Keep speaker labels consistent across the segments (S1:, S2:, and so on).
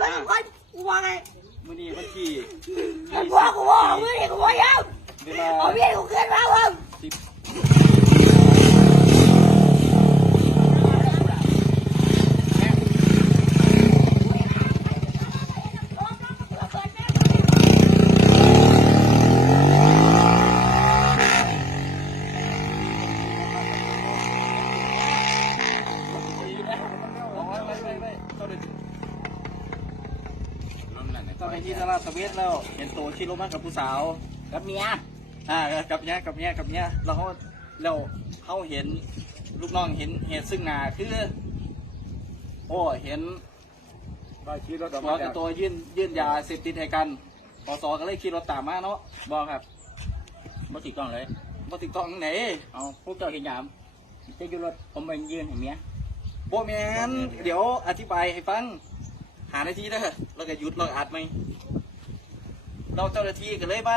S1: ไม่ทุกคนกูว่าไง
S2: มื้อนี้วันที่
S1: ไอ้พวกกูว่าเอาไม่ได้กูว่ายัง
S2: เวลา
S1: เอาไม่ได้กูขึ้นมาเพิ่ม
S2: สิบ ตอน ไปที่ตลาดสเวทแล้ว เห็นตัวขี่รถมากับผู้สาว
S3: กับเมีย
S2: อ่ากับเนี้ยกับเนี้ยกับเนี้ยแล้วเขาแล้วเขาเห็นลูกน้องเห็นเหตุซึ่งหนาคือ โอ้เห็น
S4: บ้าขี่รถออก
S2: ตัว
S4: มา
S2: กับตัวยื่นยื่นยาเสพติดให้กันปสก็เลยขี่รถตามมาเนาะบอกครับ
S3: บ่ติดกล้องเลย
S2: มาติดกล้องไหน
S3: เอาพวกเจ้าเห็นยามจะอยู่รถผมไปยืนให้เมีย
S2: โบแมนเดี๋ยวอธิบายให้ฟัง หาหน้าที่เด้อแล้วก็หยุดแล้วก็อัดไหมเราเจ้าหน้าที่ก็เลยมา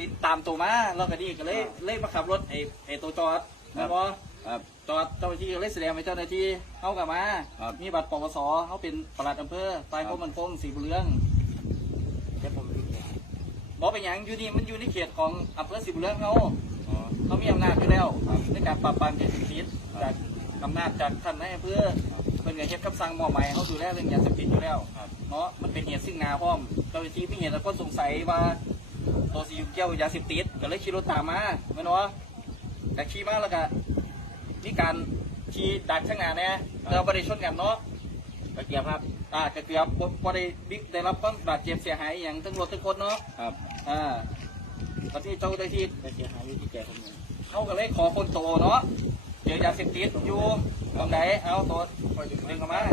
S2: ติดตามตัวมาเราก็นี่ก็เลยเลยมาขับรถไอ้ไอ้ตัวจอดนะบอ
S3: ครับ
S2: จอดเจ้าหน้าที่ก็เลยแสดงให้เจ้าหน้าที่เข้ากลับมา
S3: ครับ
S2: มีบัตรปวสเขาเป็นปลัดอำเภอฝ่ายความมั่นคงสีบุญเรือง
S3: เดี๋ยวผมดูแล
S2: บอกไปนหยังอยู่นี่มันอยู่ในเขตของอำเภอสีบุญเรืองเขา
S3: อ๋อ
S2: เขามีอำนาจอยู่แล้วในการปราบปรามยาเสพติดจากอำนาจจากท่านนายอำเภอ เป็นไงเฮ็ดคำสั่งมอบหมายให้เขาดูแลเรื่องยาเสพติดอยู่แล้ว
S3: ครับ
S2: เนาะมันเป็นเหตุซึ่งหนาพร้อมเจ้าหน้าที่มีเหตุแล้วก็สงสัยว่าตัวสีเกี่ยวยาเสพติดก็เลยขี่รถตามมาแม่นวะแต่ขี่มาแล้วก็มีการขี่ดักข้างหน้าเนี่ยแต่ว่าบ่ได้ชนกันเนาะ
S3: กระเกียบครับ
S2: อ่ากระเกือบบ่บ่ได้บิ๊กได้รับความบาดเจ็บเสียหายอหย่างทั้งรถทั้งคนเนาะ
S3: ครับ
S2: อ่าตอนที่เจ้าหน้าที่
S3: กระเกียบหายอยู่ที่แกผมเนี่ย
S2: เขาก็เลยขอคนโตเนาะ เจอยาเสพติดอยู่ตรงไหนเอาตัวดึงออกมาย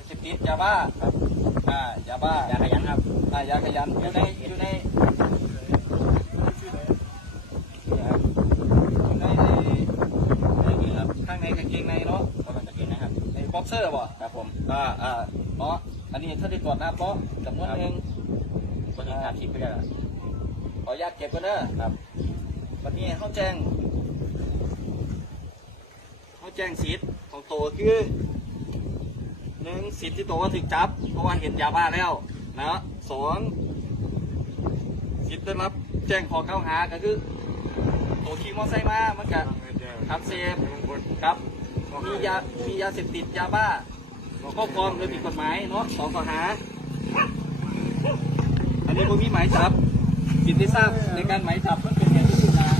S2: าเสพติดยาบ้า
S3: ครับ
S2: อ่ายาบ้ายา
S3: ขยันครับ
S2: อ่ายาขยันอยู่ในอยู่ใน
S3: นี่ครับ
S2: อยู่ใน
S3: ไอ้นี่ครับ
S2: ข้างในกางเกงในเนาะ
S3: ก็เป็นกระเกียบนะครับ
S2: ไอ้บ็อกเซอร์บ่
S3: ครับผม
S2: อ่าอ่าเนาะอันนี้ถ้าได้ตรวจน้ำเนาะจำนวนหนึ่ง
S3: ก็ทิ้งขาดทิพย์ไปแล้ว
S2: ขออนุญาตเก็บกันเด้อ
S3: ครับ
S2: วันนี้เขาแจ้งเขาแจ้งสิทธิ์ของโตคือหนึ่งสิทธิ์ที่โตว่าถึกจับ เพราะว่าเห็นยาบ้าแล้วนะสองสิทธิ์ได้รับแจ้งข้อกล่าวหาก็คือโตขี่มอเตอร์ไซค์มามันก็ทำเสพครับมียามียาเสพติดยาบ้าครอบครองโดยผิดกฎหมายเนาะสองข้อหา อันนี้ผมมีหมายจับสิทธิทราบในการหมายจับมันเป็นเหตุที่สุดนะ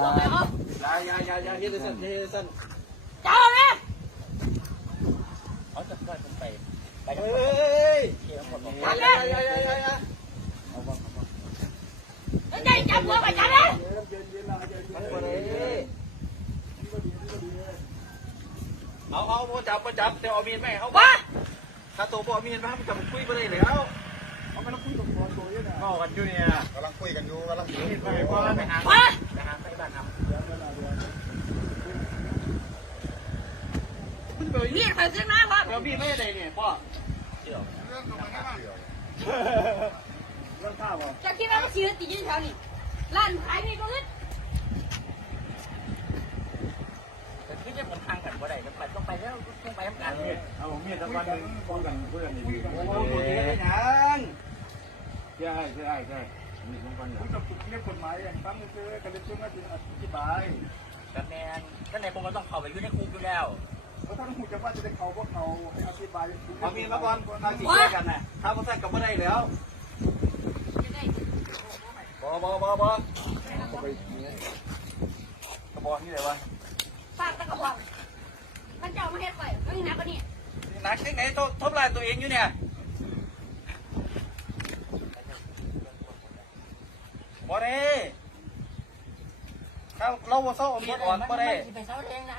S4: อ
S2: ย่าอย่าอย่าเฮ็ดสั้นเฮ็ดสั้น
S1: เจ้าเนี่ย
S3: เขาจยได้คนไปไป
S2: เฮ้ย
S3: จับเลยตั้ง
S1: ใจจับหัวไปจับ
S4: เลยเอา
S2: เอาพอจับพอจับเดี๋ยวเอามีนแม่เขา
S1: บ้า
S2: ถ้าตัวพอเอามีนมามันจะมาคุยไปเลยเล้ว
S4: เอาไปเล้วคุยกับ เข้า
S3: กันอยู่เนี่ย
S5: กำลังคุยกันอยู่กำลังคุย
S3: ไปพ่อไปหา
S1: ว่า
S3: ไปหาไปบ้านท
S1: มีดไปขึ้นมาว่า
S2: เดี๋ยวมีไม่ได้เนี่ยพ่อ
S3: เที่ยว
S5: เรื่องของมันก็มา
S4: เรื่องข้าว
S1: จะคิดว่ามันชีวิตติดยู่แถวนี้ร้านขายมีก็ขึ้น
S3: แต่คือจะมันทางกันบ่ได้ต้องไปต้องไปแล้วต้องไปทำการ
S4: เอาผมมีสักวันหนึ่งป้องกันเพื่อนนี่ดี
S2: โอ้โหตัวนี้ได้ยัง
S4: ใช่ใช่ใช่มีป้องกันคุยกับเรื่องกฎหมายอย่างตั้งคือกันเลยช่วงนั้นจะอธิบาย
S3: แต่แมนก็ในผมก็ต้องเข้าไปอยู่ในคุกอยู่แล้ว
S4: เพราะถ้าหูจะว่าจะได้เขาพวกเขาให้อธิบาย
S2: เอามีดมาก่อนทางสีแยกกันนะถ้าบ่ใส่กับบ่ได้แล้วบ่บ่บ่บ่กระบอกนี่เลยวะ
S1: ฝากตะกระบอกมันจะเอามาเฮ็ดไว้ไม่หนักกว่านี้
S2: หนักที่ไหนทบทบลายตัวเองอยู่เนี่ย บ่ได้ถ้าเราบ่เศร้าเอามีดอ่อนบ่ได้
S3: ไปเสาแทงไหน